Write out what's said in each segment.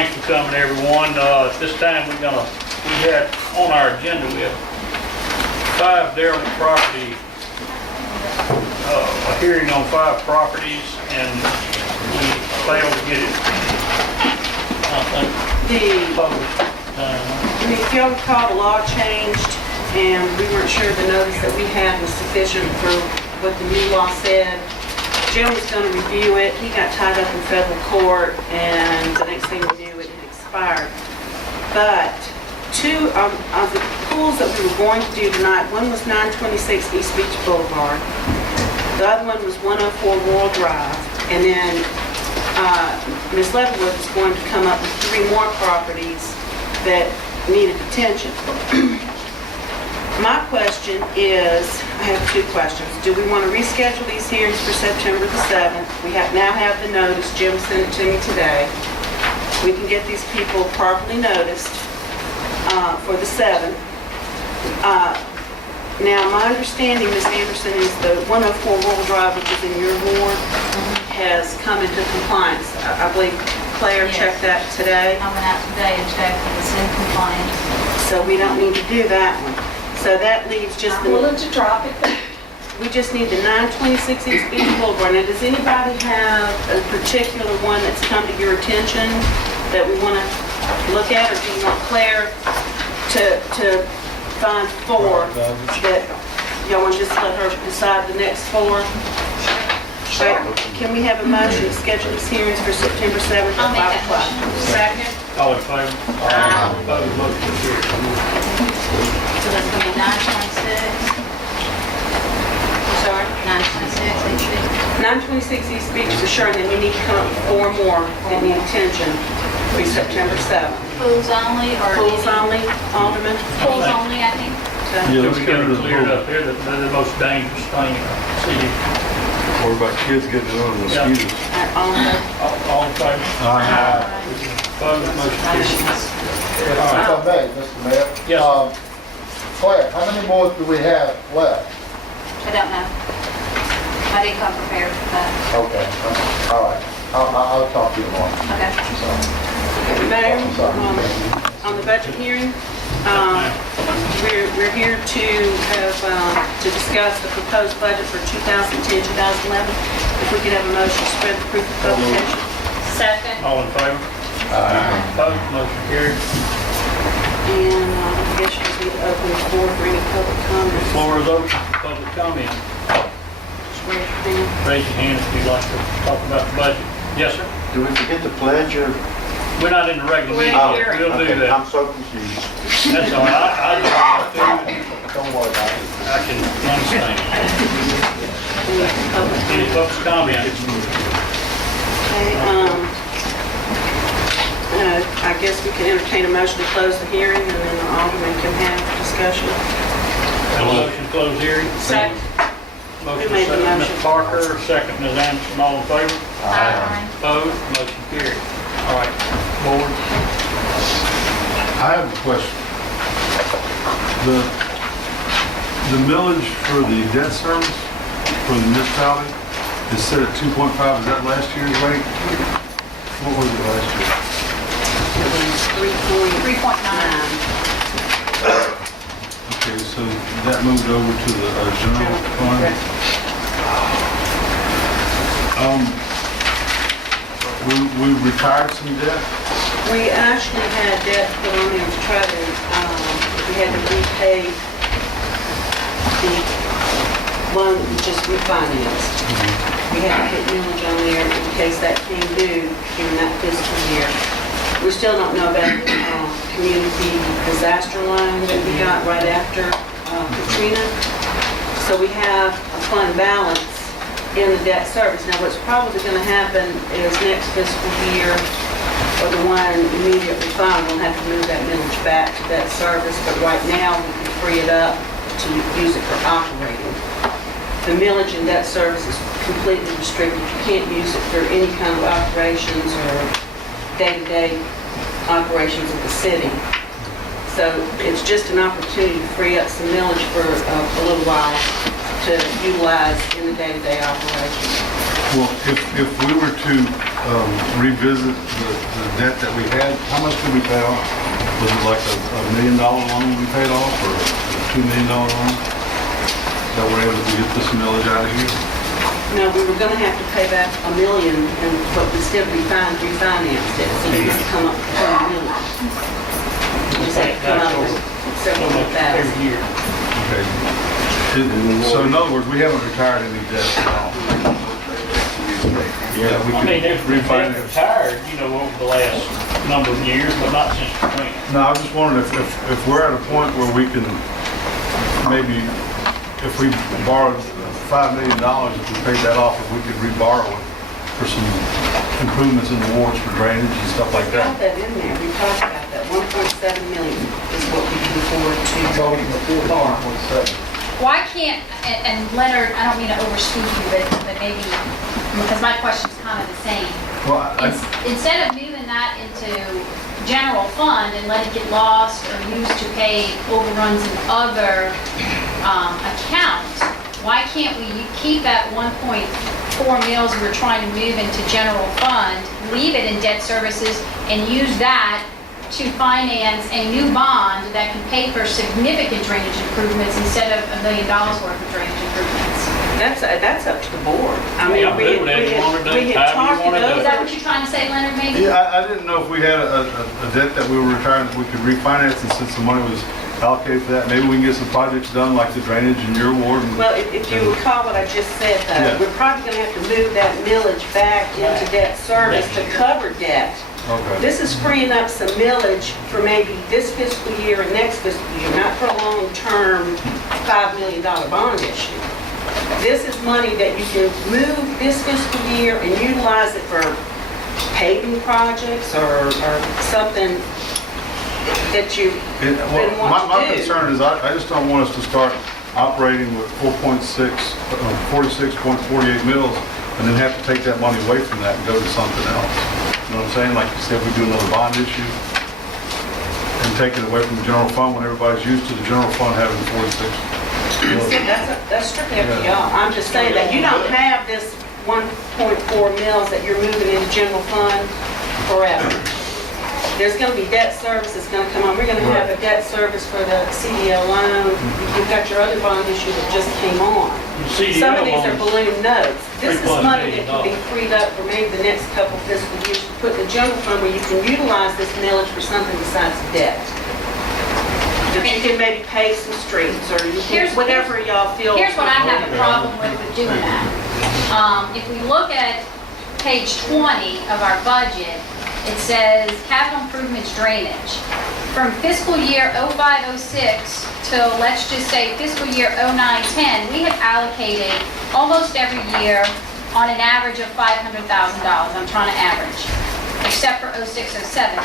Thanks for coming, everyone. At this time, we had on our agenda, we have 5 derelict property, a hearing on 5 properties, and we failed to get it, I think, published. If y'all recall, the law changed, and we weren't sure the notice that we had was sufficient for what the new law said. Jim was going to review it. He got tied up in federal court, and the next thing we knew, it had expired. But 2 of the pools that we were going to do tonight, one was 926 East Beach Boulevard. The other one was 104 World Drive. And then Ms. Leatherwood is going to come up with 3 more properties that needed attention. My question is, I have 2 questions. Do we want to reschedule these hearings for September the 7th? We now have the notice. Jim sent it to me today. We can get these people properly noticed for the 7th. Now, my understanding, Ms. Anderson, is the 104 World Drive, which is in your ward, has come into compliance. I believe Claire checked that today. I went out today and checked and it's in compliance. So we don't need to do that one. So that leaves just I'm willing to drop it. we just need the 926 East Beach Boulevard. Now, does anybody have a particular one that's come to your attention that we want to look at, or do you want Claire to find 4 that y'all want to just let her decide the next 4? Sure. Right. Can we have a motion to schedule these hearings for September 7th I'll at make 5 that o'clock? motion. Second. All in favor? Opposed, motion carried. So that's going to be 926. Sorry. 926 each week. 926 East Beach for sure, and then we need to come up with 4 more that need attention for September 7th. Pools only or? Pools only, Alderman? Pools only, I think. So we got it cleared up here, they're the most dangerous thing in the city. What about kids getting on the mosquitoes? All in favor? All in favor? Opposed, motion carried. All right. If I may, Mr. Mayor. Yes. Claire, how many more do we have left? I don't know. I didn't come prepared for that. Okay, all right. I'll talk to you tomorrow. Okay. Mayor, on the budget hearing, we're here to have, to discuss the proposed budget for 2010, 2011. If we could have a motion to spread the proof of publication. Second. All in favor? Opposed, motion carried. And I guess you need to open the floor for any public comments. Floor is open for public comment. Just raise your hand. Raise your hand if you'd like to talk about the budget. Yes, sir. Do we forget to pledge or? We're not in the regular meeting Oh, yet. We'll do okay. that. I'm so confused. That's all right. I do that too. Don't worry about it. I can understand. Any public comment? Okay, I guess we can entertain a motion to close the hearing, and then the alderman can have discussion. Have a motion to close hearing? Second. Motion Who made the second, motion? Mr. Parker, second, Ms. Anderson, all in favor? Aye. Opposed, motion carried. All right, board. I have a question. The millage for the debt service for the municipality is set at 2.5. Is that last year's rate? What was it last year? It was 3.9. 3.9. Okay, so that moved over to the general fund. We retired some debt. We actually had debt put on there to try to, we had to repay the loan that was just refinanced. We had to put millage on there in case that came due in that fiscal year. We still don't know about the community disaster loan that we got right after Katrina. So we have a fund balance in the debt service. Now, what's probably going to happen is next fiscal year, or the one immediately following, we'll have to move that millage back to debt service, but right now, we can free it up to use it for operating. The millage and debt service is completely restricted. You can't use it for any kind of operations or day-to-day operations of the city. So it's just an opportunity to free up some millage for a little while to utilize in the day-to-day operations. Well, if we were to revisit the debt that we had, how much did we pay off? Was it like $1 million loan we paid off, or a $2 million loan? That we're able to get this millage out of here? No, we were gonna have to pay back $1 million, but we still refinanced it, so we just come up with $1 million. We just had to come up with several hundred thousand. Every year. Okay. So in other words, we haven't retired any debt at all. Yeah, we I mean, could there's been refinance. retired, over the last number of years, but not since when. No, I was just wondering if we're at a point where we can, maybe, if we borrowed $5 million, if we paid that off, if we could reborrow it for some improvements in the wards for drainage and stuff like We got that. that in there, we talked about that, 1.7 million is what we can afford to borrow. Why can't, and Leonard, I don't mean to overspeak you, but maybe, because my question's kind of the same. Well, Instead of moving that into general fund and let it get lost or used to pay overruns in other accounts, why can't we keep that 1.4 mils we're trying to move into general fund, leave it in debt services, and use that to finance a new bond that can pay for significant drainage improvements instead of $1 million worth of drainage improvements? That's up to the board. I mean, Yeah, do whatever you wanna do, we had however you talked it wanna do it. Is that over. what you're trying to say, Leonard, maybe? yeah, I didn't know if we had a debt that we were retiring that we could refinance, and since the money was allocated for that, maybe we can get some projects done like the drainage in your ward. Well, if you recall what I just said, Yeah. though, we're probably gonna have to move that millage back into debt service to cover debt. Okay. This is freeing up some millage for maybe this fiscal year and next fiscal year, not for a long-term $5 million bond issue. This is money that you can move this fiscal year and utilize it for paving projects or something that you Well, want to my do. concern is I just don't want us to start operating with 46.48 mils and then have to take that money away from that and go to something else. You know what I'm saying? Like you said, we do another bond issue and take it away from the general fund when everybody's used to the general fund having 46. That's strictly up to y'all. I'm just saying that you don't have this 1.4 mils that you're moving into general fund forever. There's gonna be debt service that's gonna come on. We're gonna have a debt service for the CDL loan. You've got your other bond issue that just came on. Some of these are balloon notes. This is money that can be freed up for maybe the next couple fiscal years to put in the general fund where you can utilize this millage for something besides debt. That you can maybe pay some streets or you can, whatever y'all feel. Here's what I have a problem with doing that. If we look at page 20 of our budget, it says capital improvements drainage. From fiscal year 05-06 till, let's just say, fiscal year 09-10, we have allocated almost every year on an average of $500,000. I'm trying to average, except for 06-07.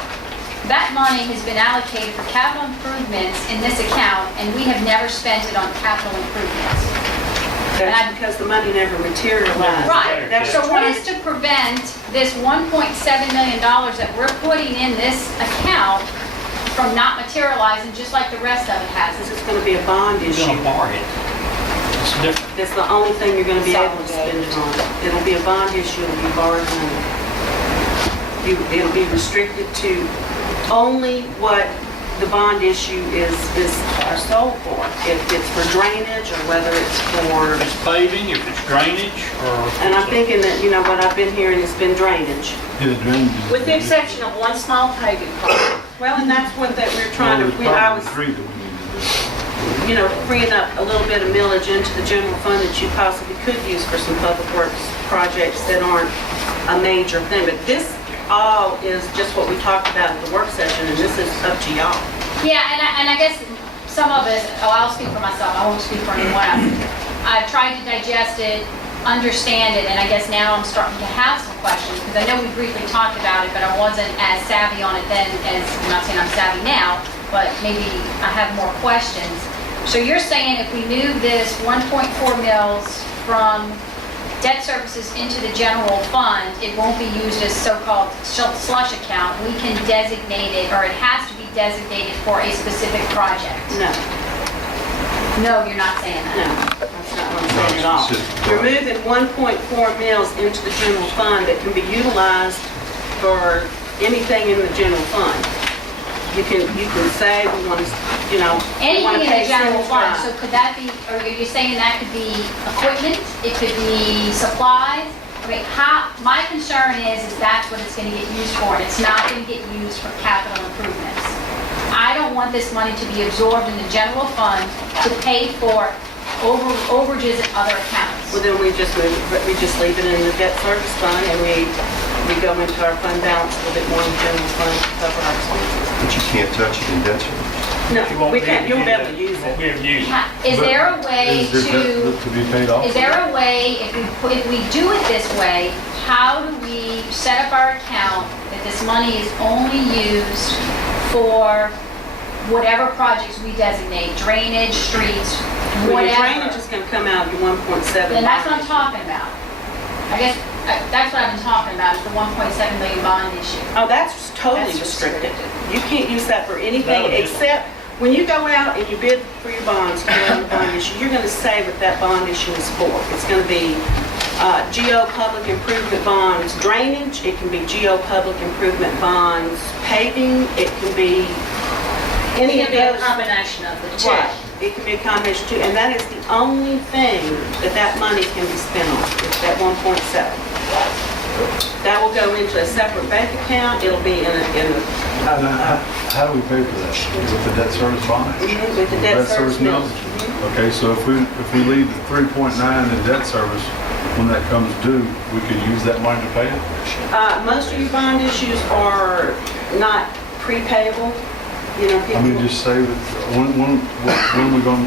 That money has been allocated for capital improvements in this account, and we have never spent it on capital improvements. That's because the money never materialized. Right, That's so what trying- is to prevent this $1.7 million that we're putting in this account from not materializing just like the rest of it has? This is gonna be a bond You're issue. gonna borrow it. It's different. That's the only thing you're gonna be able to spend it on. It'll be a bond issue, it'll be borrowed money. It'll be restricted to only what the bond issue is sold for. If it's for drainage or whether it's for, If it's paving, if it's drainage, or... and I'm thinking that, what I've been hearing has been drainage. Yeah, drainage. With the exception of one small paving project. Well, and that's what that we're trying Well, to, there's I probably was, three that we need to do. freeing up a little bit of millage into the general fund that you possibly could use for some public works projects that aren't a major thing. But this all is just what we talked about at the work session, and this is up to y'all. Yeah, and I guess some of it, I'll speak for myself, I won't speak for anyone else. I've tried to digest it, understand it, and I guess now I'm starting to have some questions, because I know we briefly talked about it, but I wasn't as savvy on it then as, I'm not saying I'm savvy now, but maybe I have more questions. So you're saying if we move this 1.4 mils from debt services into the general fund, it won't be used as so-called slush account. We can designate it, or it has to be designated for a specific project. No. No, you're not saying No, that. that's not what I'm saying at all. It's just- You're moving 1.4 mils into the general fund that can be utilized for anything in the general fund. You can say, we want to, we want Anything to in pay the general civil fund, so fine. could that be, or are you saying that could be equipment? It could be supplies? I mean, my concern is that's what it's gonna get used for, and it's not gonna get used for capital improvements. I don't want this money to be absorbed in the general fund to pay for overages in other accounts. Well, then we just leave it in the debt service fund and we go into our fund balance a little bit more in the general fund to cover our expenses. But you can't touch it in debt service. No, You won't we can't, you'll be able to that. use You won't it. be able to use it. Is there a way Is there debt to, to be paid off? is there a way, if we do it this way, how do we set up our account that this money is only used for whatever projects we designate, drainage, streets, Well, your whatever? drainage is gonna come out of your 1.7. Then that's what I'm talking about. I guess, that's what I've been talking about, is the 1.7 million bond issue. Oh, that's totally That's restricted. You can't use that for anything No, just- except, when you go out and you bid for your bonds, to go on the bond issue, you're gonna say what that bond issue is for. It's gonna be GO public improvement bonds, drainage, it can be GO public improvement bonds, paving, it can be any It of can be a those. combination of the two. Right, it can be a combination too, and that is the only thing that money can be spent on, is that 1.7. That will go into a separate bank account, it'll be in a, How do we pay for that? With the debt service bond? with the debt service mills. Okay, so if we leave the 3.9 in debt service, when that comes due, we could use that money to pay it? Most of your bond issues are not prepayable, I people. mean, just say that, when we going,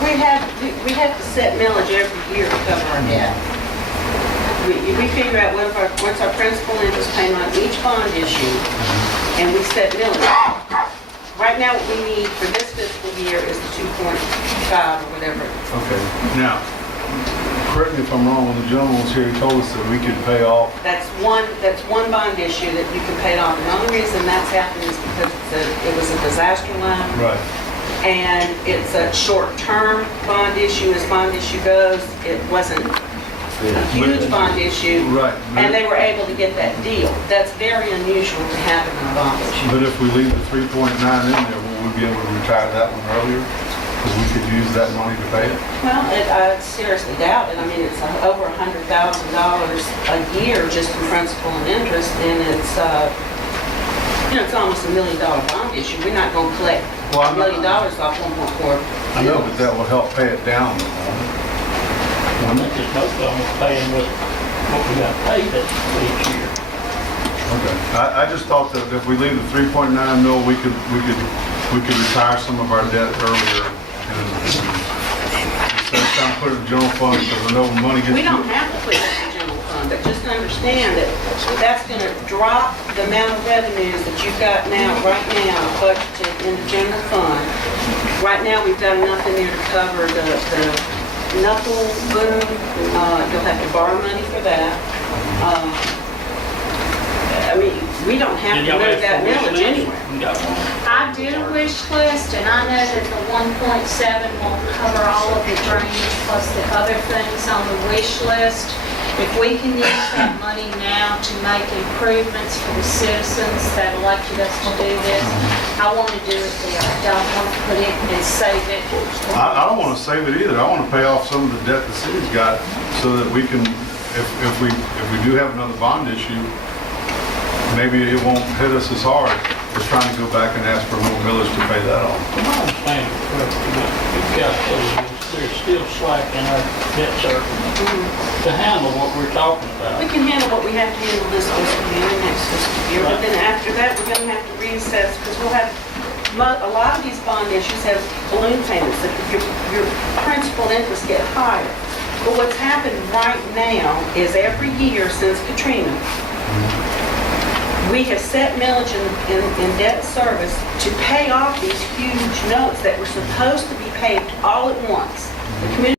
We have to set millage every year to cover our debt. We figure out what's our principal interest payment on each bond issue, and we set millage. Right now, what we need for this fiscal year is the 2.5 or whatever. okay. Now, correct me if I'm wrong, when the gentleman was here, he told us that we could pay off, That's one bond issue that you can pay it off. And the only reason that's happening is because it was a disaster loan. right, And it's a short-term bond issue, as bond issue goes. It wasn't a huge bond issue. right. And they were able to get that deal. That's very unusual to happen in a bond issue. But if we leave the 3.9 in there, will we be able to retire that one earlier? Because we could use that money to pay it? Well, I seriously doubt it. I mean, it's over $100,000 a year just in principal and interest, and it's, it's almost $1 million bond issue. We're not going to collect Well, $1 million off 1.4. I know, but that will help pay it down. won't it? I think it's most of them are paying what we got paid each year. Okay. I just thought that if we leave the 3.9 mil, we could retire some of our debt earlier. And instead of trying to put it in the general fund, because I know money gets. We don't have to put it in the general fund, but just understand that that's going to drop the amount of revenues that you've got right now, budgeted in the general fund. Right now, we've got enough in there to cover the knuckle boom. You'll have to borrow money for that. I mean, we don't have Did to y'all move ask that for a wish millage list? anywhere. We got one. I did a wish list, and I know that the 1.7 won't cover all of the drainage plus the other things on the wish list. If we can use that money now to make improvements for the citizens that elected us to do this, I want to do it there. I don't want to put it and save it. I don't want to save it either. I want to pay off some of the debt the city's got so that we can, if we do have another bond issue, maybe it won't hit us as hard as trying to go back and ask for more millage to pay that off. From my understanding, we've got there's still slack in our debt service to handle what we're talking about. We can handle what we have to handle this fiscal year and next fiscal year, but then after that, we're gonna have to reassess, because we'll have, a lot of these bond issues have balloon payments, that your principal and interest get higher. But what's happened right now is every year since Katrina, we have set millage in debt service to pay off these huge notes that were supposed to be paid all at once. The community